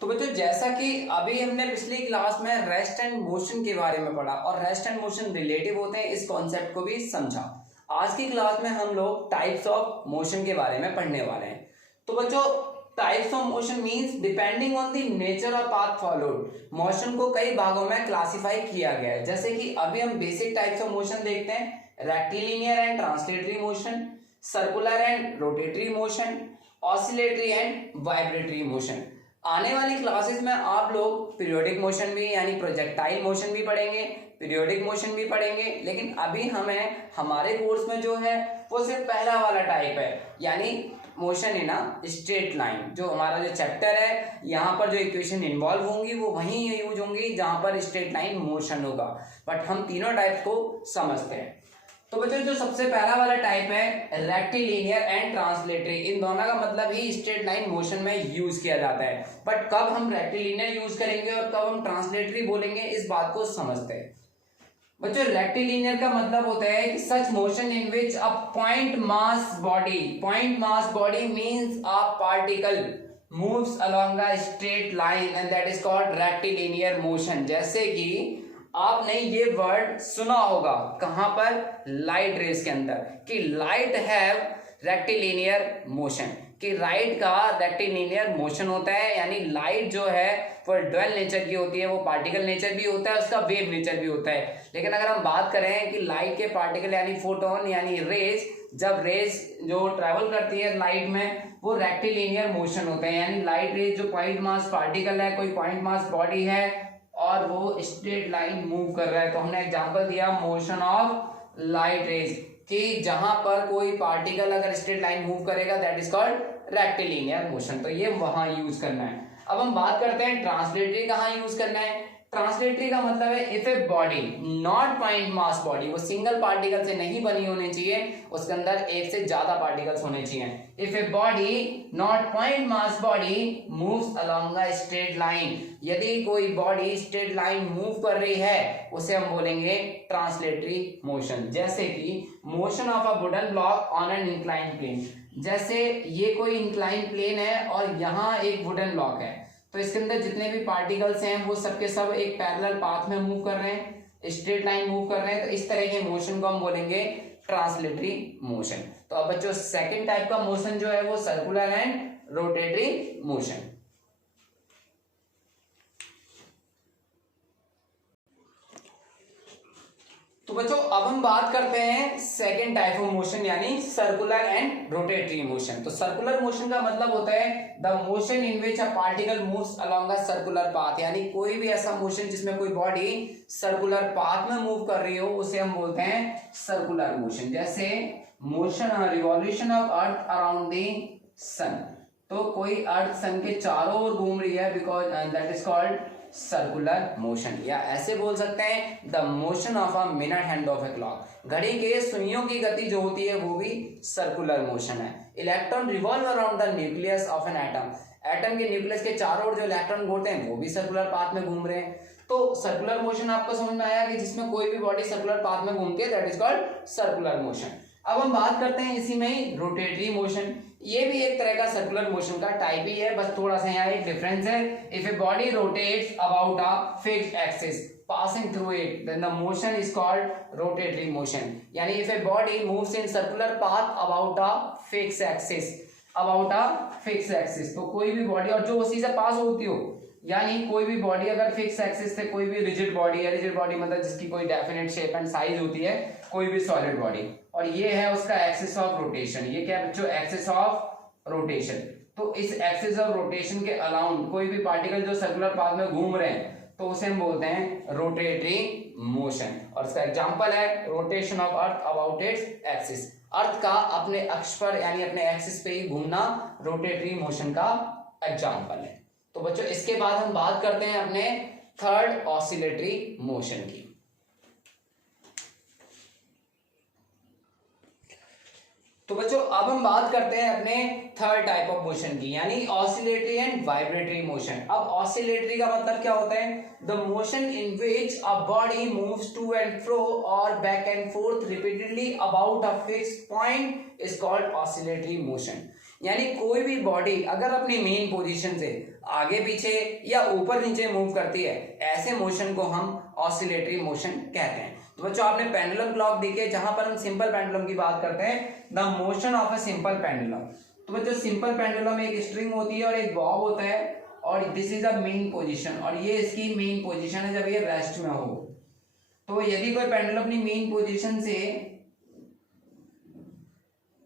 तो बच्चों जैसा कि अभी हमने पिछली क्लास में रेस्ट एंड मोशन के बारे में पढ़ा और रेस्ट एंड मोशन रिलेटिव होते हैं, इस कॉन्सेप्ट को भी समझा। आज की क्लास में हम लोग टाइप्स ऑफ मोशन के बारे में पढ़ने वाले हैं। तो बच्चों types of motion means depending on the nature और पाथ फॉलोड, मोशन को कई भागों में क्लासिफाई किया गया है। जैसे कि अभी हम बेसिक टाइप्स ऑफ मोशन देखते हैं, rectilinear and translatory motion, circular and rotatory motion, oscillatory and vibratory motion. आने वाली क्लासेस में आप लोग पीरियोडिक मोशन भी यानी प्रोजेक्टाइल मोशन भी पढ़ेंगे, पीरियोडिक मोशन भी पढ़ेंगे। लेकिन अभी हमें हमारे कोर्स में जो है वो सिर्फ पहला वाला टाइप है, यानी motion in a straight line. जो हमारा जो चैप्टर है, यहाँ पर जो इक्वेशन इन्वॉल्व होंगी वो वहीं यूज होंगी जहां पर स्ट्रेट लाइन मोशन होगा। बट हम तीनों टाइप्स को समझते हैं। तो बच्चों जो सबसे पहला वाला टाइप है रेक्टिलिनियर एंड ट्रांसलेटरी, इन दोनों का मतलब ही स्ट्रेट लाइन मोशन में यूज किया जाता है। बट कब हम रेक्टिलिनियर यूज करेंगे और कब हम ट्रांसलेटरी बोलेंगे, इस बात को समझते हैं। बच्चों रेक्टिलिनियर का मतलब होता है कि such motion in which a point mass body means a particle moves along a straight line and that is called rectilinear motion. जैसे कि आपने ये वर्ड सुना होगा कहां पर, लाइट रेस के अंदर, कि लाइट हैव रेक्टिलिनियर मोशन, कि लाइट का रेक्टिलिनियर मोशन होता है। यानी लाइट जो है वो ड्वेल नेचर की होती है, वो पार्टिकल नेचर भी होता है, उसका वेव नेचर भी होता है। लेकिन अगर हम बात करें कि लाइट के पार्टिकल यानी फोटोन यानी रेज, जब रेज जो ट्रेवल करती है लाइट में, वो रेक्टिलिनियर मोशन होता है। यानी लाइट रेज जो पॉइंट मास पार्टिकल है, कोई पॉइंट मास बॉडी है और वो स्ट्रेट लाइन मूव कर रहा है, तो हमने एग्जांपल दिया मोशन ऑफ लाइट रेज, कि जहां पर कोई पार्टिकल अगर स्ट्रेट लाइन मूव करेगा that is called rectilinear motion. तो ये वहां यूज करना है। अब हम बात करते हैं ट्रांसलेटरी कहां यूज करना है। ट्रांसलेटरी का मतलब है if a body not point mass body, वो सिंगल पार्टिकल से नहीं बनी होनी चाहिए, उसके अंदर एक से ज्यादा पार्टिकल्स होने चाहिए। If a body not point mass body moves along a straight line, यदि कोई बॉडी स्ट्रेट लाइन मूव कर रही है उसे हम बोलेंगे ट्रांसलेटरी मोशन। जैसे कि motion of a wooden block on an incline plane, जैसे ये कोई इंक्लाइन प्लेन है और यहाँ एक वुडन ब्लॉक है, तो इसके अंदर जितने भी पार्टिकल्स हैं वो सबके सब एक पैरेलल पाथ में मूव कर रहे हैं, स्ट्रेट लाइन मूव कर रहे हैं। तो इस तरह के मोशन को हम बोलेंगे ट्रांसलेटरी मोशन। तो अब बच्चों सेकंड टाइप का मोशन जो है वो सर्कुलर एंड रोटेटरी मोशन। तो बच्चों अब हम बात करते हैं सेकेंड टाइप ऑफ मोशन यानी सर्कुलर एंड रोटेटरी मोशन। तो सर्कुलर मोशन का मतलब होता है the motion in which a particle moves along a circular path, यानी कोई भी ऐसा मोशन जिसमें कोई बॉडी सर्कुलर पाथ में मूव कर रही हो उसे हम बोलते हैं सर्कुलर मोशन। जैसे motion revolution of earth around the sun, तो कोई अर्थ सन के चारों ओर घूम रही है, because that is called circular motion. या ऐसे बोल सकते हैं the motion of a minute hand of a clock, घड़ी के सुइयों की गति जो होती है वो भी सर्कुलर मोशन है। Electron revolve around the nucleus of an atom, atom के न्यूक्लियस के चारों ओर जो इलेक्ट्रॉन घूमते हैं वो भी सर्कुलर पाथ में घूम रहे हैं। तो सर्कुलर मोशन आपको समझ में आया कि जिसमें कोई भी बॉडी सर्कुलर पाथ में घूमती है that is called circular motion. अब हम बात करते हैं इसी में ही रोटेटरी मोशन। ये भी एक तरह का सर्कुलर मोशन का टाइप ही है, बस थोड़ा सा यहाँ एक डिफरेंस है। If a body rotates about a fixed axis passing through it then the motion is called rotatory motion। यानी if a body moves in circular path about a fixed axis, तो कोई भी बॉडी और जो उसी से पास होती हो, यानी कोई भी बॉडी अगर फिक्स एक्सिस से, कोई भी रिजिड बॉडी है, रिजिड बॉडी मतलब जिसकी कोई डेफिनेट शेप एंड साइज होती है, कोई भी सॉलिड बॉडी, और ये है उसका एक्सिस ऑफ रोटेशन। ये क्या बच्चों, एक्सिस ऑफ रोटेशन। तो इस एक्सिस ऑफ रोटेशन के अलाउंड कोई भी पार्टिकल जो सर्कुलर पाथ में घूम रहे हैं तो उसे हम बोलते हैं रोटेटरी मोशन। और इसका एग्जांपल है rotation of earth about its axis, earth का अपने अक्ष पर यानी अपने एक्सिस पे ही घूमना रोटेटरी मोशन का एग्जांपल है। तो बच्चों इसके बाद हम बात करते हैं अपने थर्ड ऑसिलेटरी मोशन की। तो बच्चों अब हम बात करते हैं अपने थर्ड टाइप ऑफ मोशन की यानी ऑसिलेटरी एंड वाइब्रेटरी मोशन। अब ऑसिलेटरी का मतलब क्या होता है, the motion in which a body moves to and fro और back and forth repeatedly about a fixed point is called oscillatory motion. यानी कोई भी बॉडी अगर अपनी मेन पोजीशन से आगे पीछे या ऊपर नीचे मूव करती है, ऐसे मोशन को हम ऑसिलेटरी मोशन कहते हैं। तो बच्चों आपने पेंडुलम क्लॉक देखी है, जहां पर हम सिंपल पेंडुलम की बात करते हैं, the motion of a simple pendulum. तो बच्चों सिंपल पेंडुलम एक स्ट्रिंग होती है और एक बॉब होता है, और this is a main position, और ये इसकी मेन पोजीशन है जब ये रेस्ट में हो। तो यदि कोई पेंडुलम अपनी मेन पोजीशन से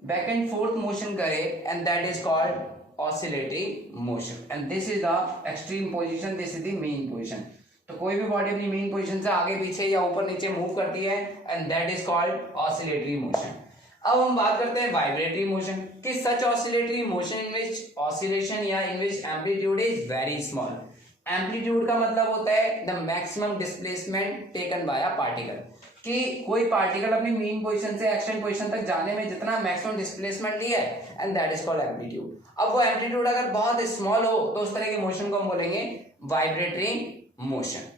बैक एंड फोर्थ मोशन करे, and that is called oscillatory motion, and this is the extreme position, this is the main position. तो कोई भी बॉडी अपनी मेन पोजीशन से आगे पीछे या ऊपर नीचे मूव करती है, and that is called oscillatory motion. अब हम बात करते हैं वाइब्रेटरी मोशन कि such oscillatory motion in which oscillation या in which amplitude is very small. Amplitude का मतलब होता है the maximum displacement taken by a particle, कि कोई पार्टिकल अपनी मेन पोजीशन से एक्सटेंड पोजीशन तक जाने में जितना मैक्सिमम डिस्प्लेसमेंट लिया है, and that is called amplitude. अब वो एम्पलीट्यूड अगर बहुत स्मॉल हो तो उस तरह के मोशन को हम बोलेंगे वाइब्रेटरी मोशन।